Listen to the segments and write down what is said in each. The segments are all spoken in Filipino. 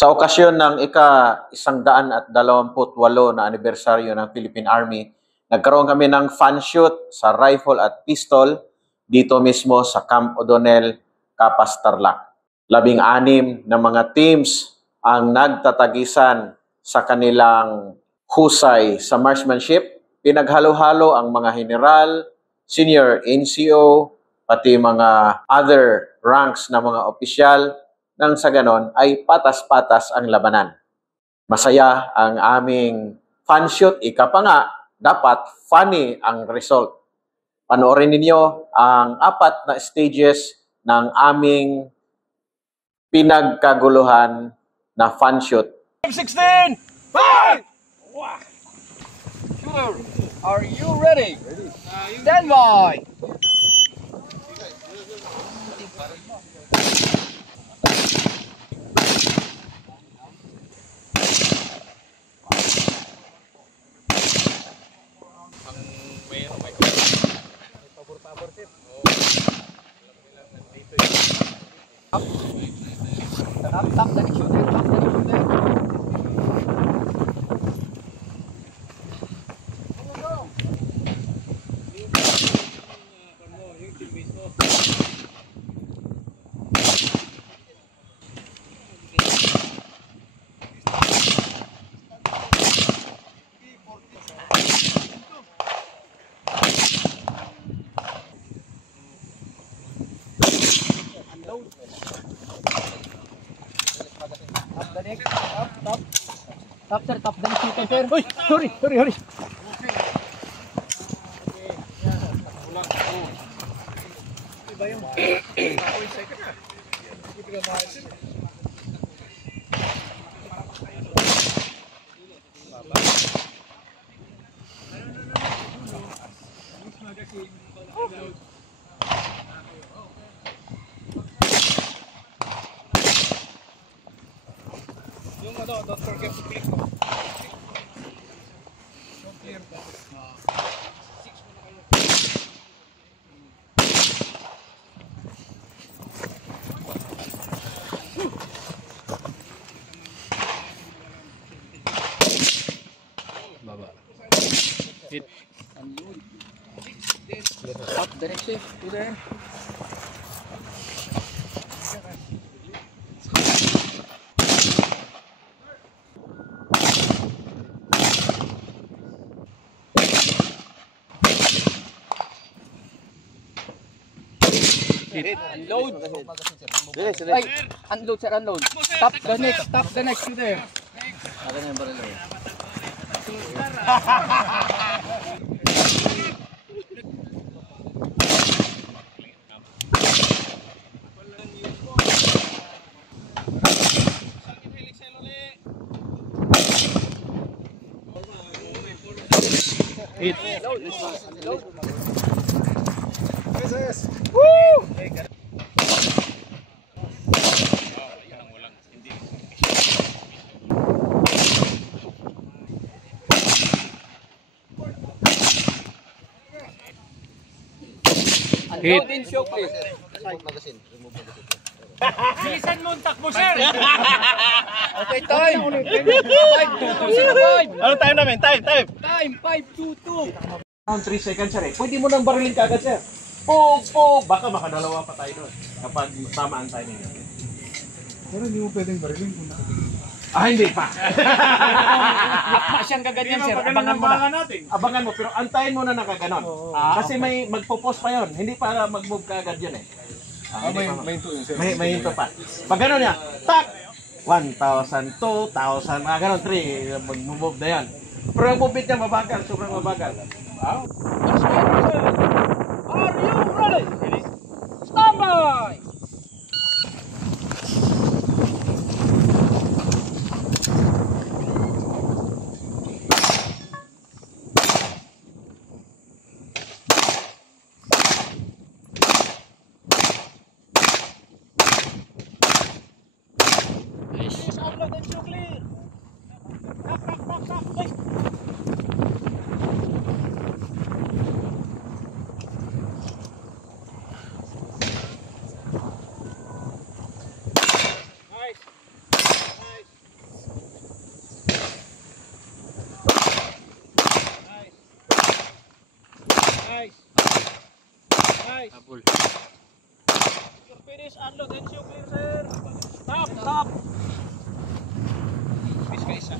Sa okasyon ng ika-128 na anibersaryo ng Philippine Army, nagkaroon kami ng fun shoot sa rifle at pistol dito mismo sa Camp O'Donnell, Capas, Tarlac. 16 na mga teams ang nagtatagisan sa kanilang husay sa marksmanship. Pinaghalo-halo ang mga general, senior NCO, pati mga other ranks na mga opisyal, nang sa ganon ay patas-patas ang labanan. Masaya ang aming fun shoot, ika pa nga, dapat funny ang result. Panoorin ninyo ang 4 na stages ng aming pinagkaguluhan na fun shoot. 16! Fight! Shooter, are you ready? Stand by! Tap the next shooter, tap the next shooter. Tap the next, tap. Tap sir, tap the next shooter sir. Uy, sorry. Don't forget to click. Baba. Hit. Up the next shift. To there. Unload. Ay, unload sir, unload. Tap the next to there. Akin yung baril. Hit. Unload. Woo! Hit. Unload in show please. Remove magazine. Bilisan mo ang takbo sir. Okay, time. 5:05. Ano time namin? Time. Time 5:22. Around 3 seconds sir eh. Pwede mo nang barilin kagad sir. Pog! Baka makadalawa pa tayo doon kapag tama ang timing natin. Pero hindi mo pwedeng barilin kung Hindi pa. Masyan ka ganyan sir. Abangan mo na. Abangan mo, pero antayin mo na nakaganon. Kasi may magpo-post pa yon. Hindi para mag-move ka agad yun eh. may hinto yun sir. May hinto pa. Pag gano'n niya, tak! 1,000, 2,000, mga gano'n, 3, mag-move na yan. Pero ang movement niya mabagal, sobrang mabagal. Are you ready? Stand by! Unload and show clear. Tap. Nice. Nice. Habol. Your finish, unload and shoot clear, sir. Stop, stop. Miss ka isa.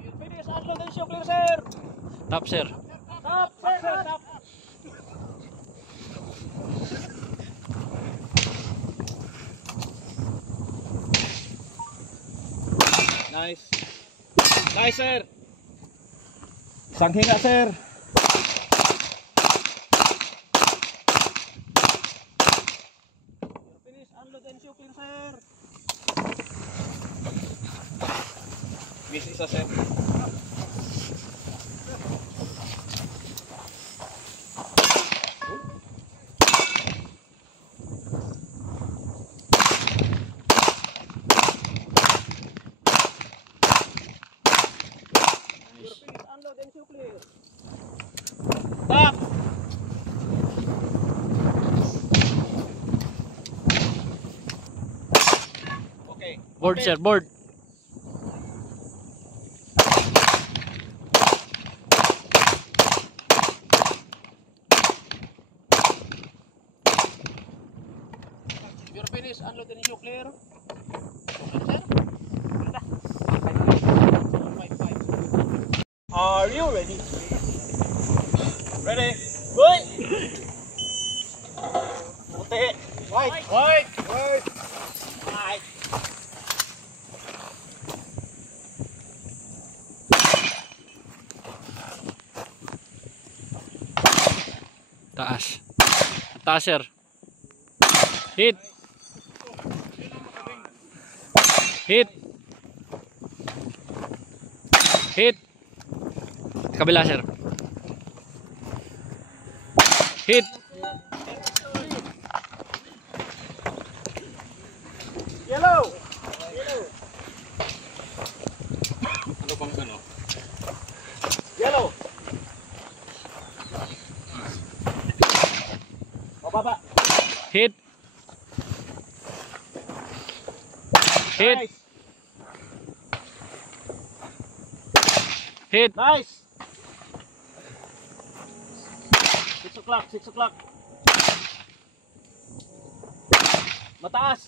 Your finish, unload and shoot clear, sir. Top sir. Stop, sir, stop. Nice. Nice, sir. Isang hinga, sir. Finish, unload and shoot clear, sir. Miss isa, sir. Unload and shoot clear. Stop. Okay. Board sir, board. Your finish, unload and shoot clear. Are you ready? Ready? Good. Puti. White. White. White. White. Taas. Taas sir. Hit. Hit. Hit. Kabila sir. Hit. Yellow. Yellow. Ano bang ano? Yellow. Pababa. Hit. Hit. Nice. Hit. Nice. 6 o'clock, 6 o'clock. Mataas.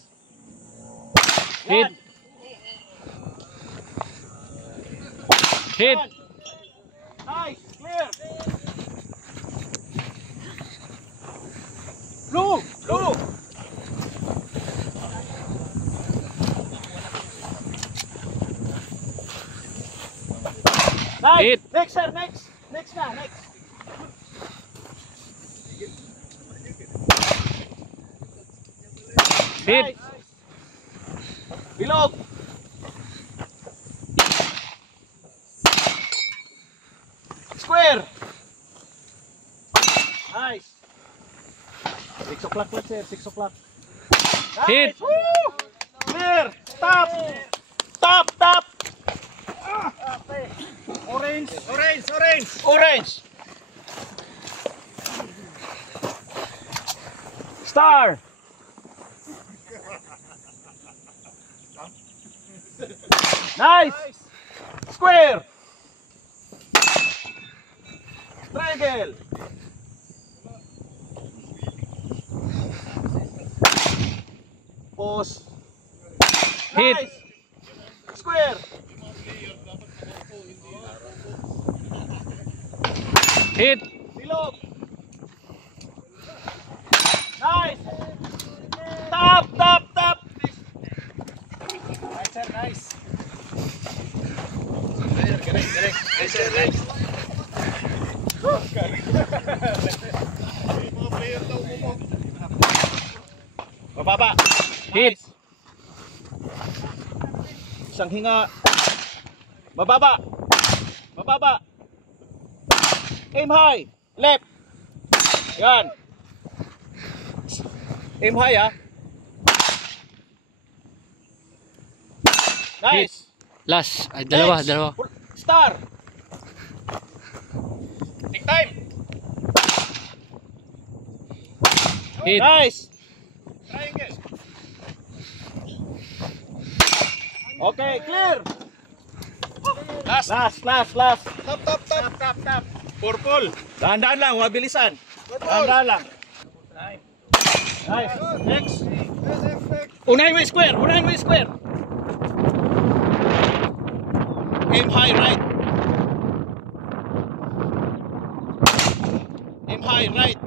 Hit. Yan. Hit. Yan. Nice, clear. Blue, blue. Nice. Hit. Next, sir, next. Next na, next. Hit. Nice. Bilog. Square. Nice. 6 o'clock lang, sir. 6 o'clock. Nice. Hit. Woo! Clear. Stop. Stop, stop. Orange. Orange, orange. Orange. Star. Nice. Square. Triangle. Pause. Hit. Nice. Square. Hit. Bilog. Nice. Tap, tap, tap. Nice, sir, nice. Nice, sir, nice. Bababa. Hit. Nice. Isang hinga. Bababa. Bababa. Aim high. Left. Yan. Aim high, ah. Nice. Last. Ay, dalawa, Next. dalawa. Star. Take time. Hit. Nice. Okay, clear. Last. Tap. Purple. Dahan-dahan lang, huwag bilisan. Dahan-dahan lang. Nice. Next. Unahin mo yung square. Aim high right. Aim high right.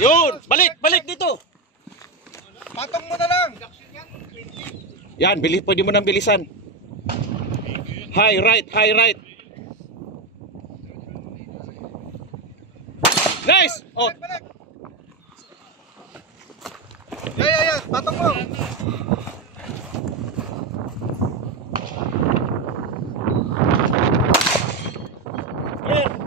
Yun! Balik dito! Patong mo na lang! Yan, pwede mo nang bilisan. High right. Nice! Oh, Balik! Yan! Patong mo! clear!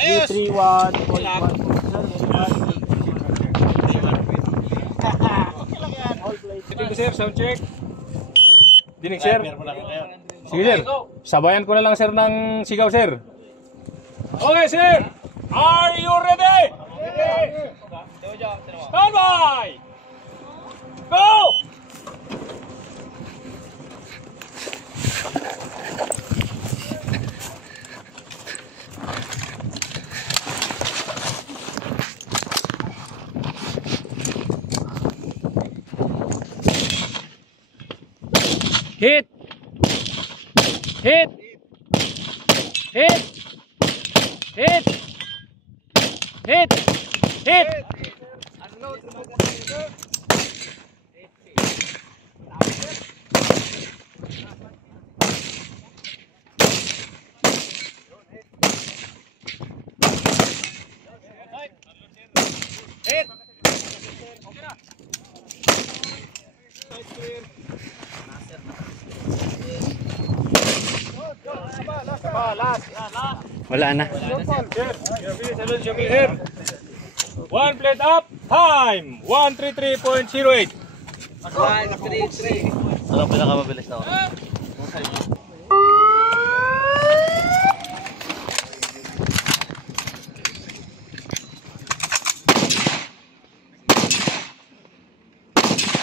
Ayos! 3-1. Ito sir, sound check. Dinig sir. Sige sir. Sabayan ko na lang sir ng sigaw sir. Okay sir. Are you ready? Stand by. Go. Hit! Hit! Hit! Hit! Hit! Hit! Wala na. One plate up. Time. 133.08. 133. Ano pinakamabilis na ako?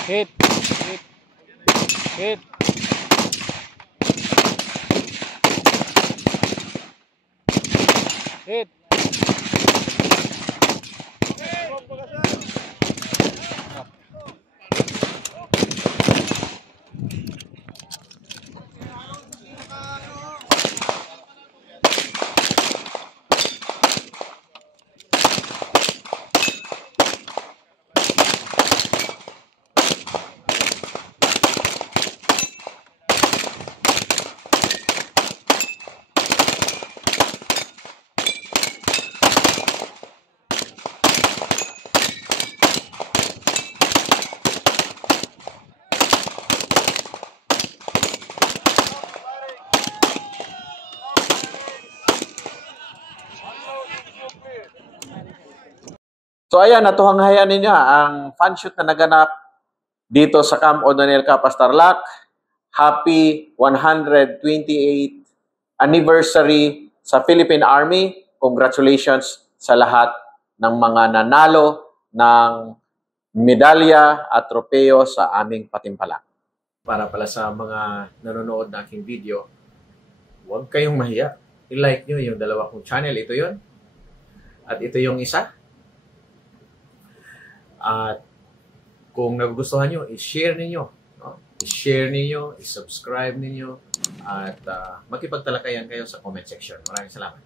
Hit. Hit. Hit. Hit. So ayan, natuhanghayaan ninyo ang fan shoot na naganap dito sa Camp O'Donnell Capas Tarlac. Happy 128th anniversary sa Philippine Army. Congratulations sa lahat ng mga nanalo ng medalya at tropeo sa aming patimpalak. Para pala sa mga nanonood ng aking video, huwag kayong mahiya. I-like nyo yung dalawa kong channel. Ito yon at ito yung isa. At kung nagugustuhan nyo, i-share ninyo. No? I-share ninyo, i-subscribe ninyo, at makipagtalakayan kayo sa comment section. Maraming salamat.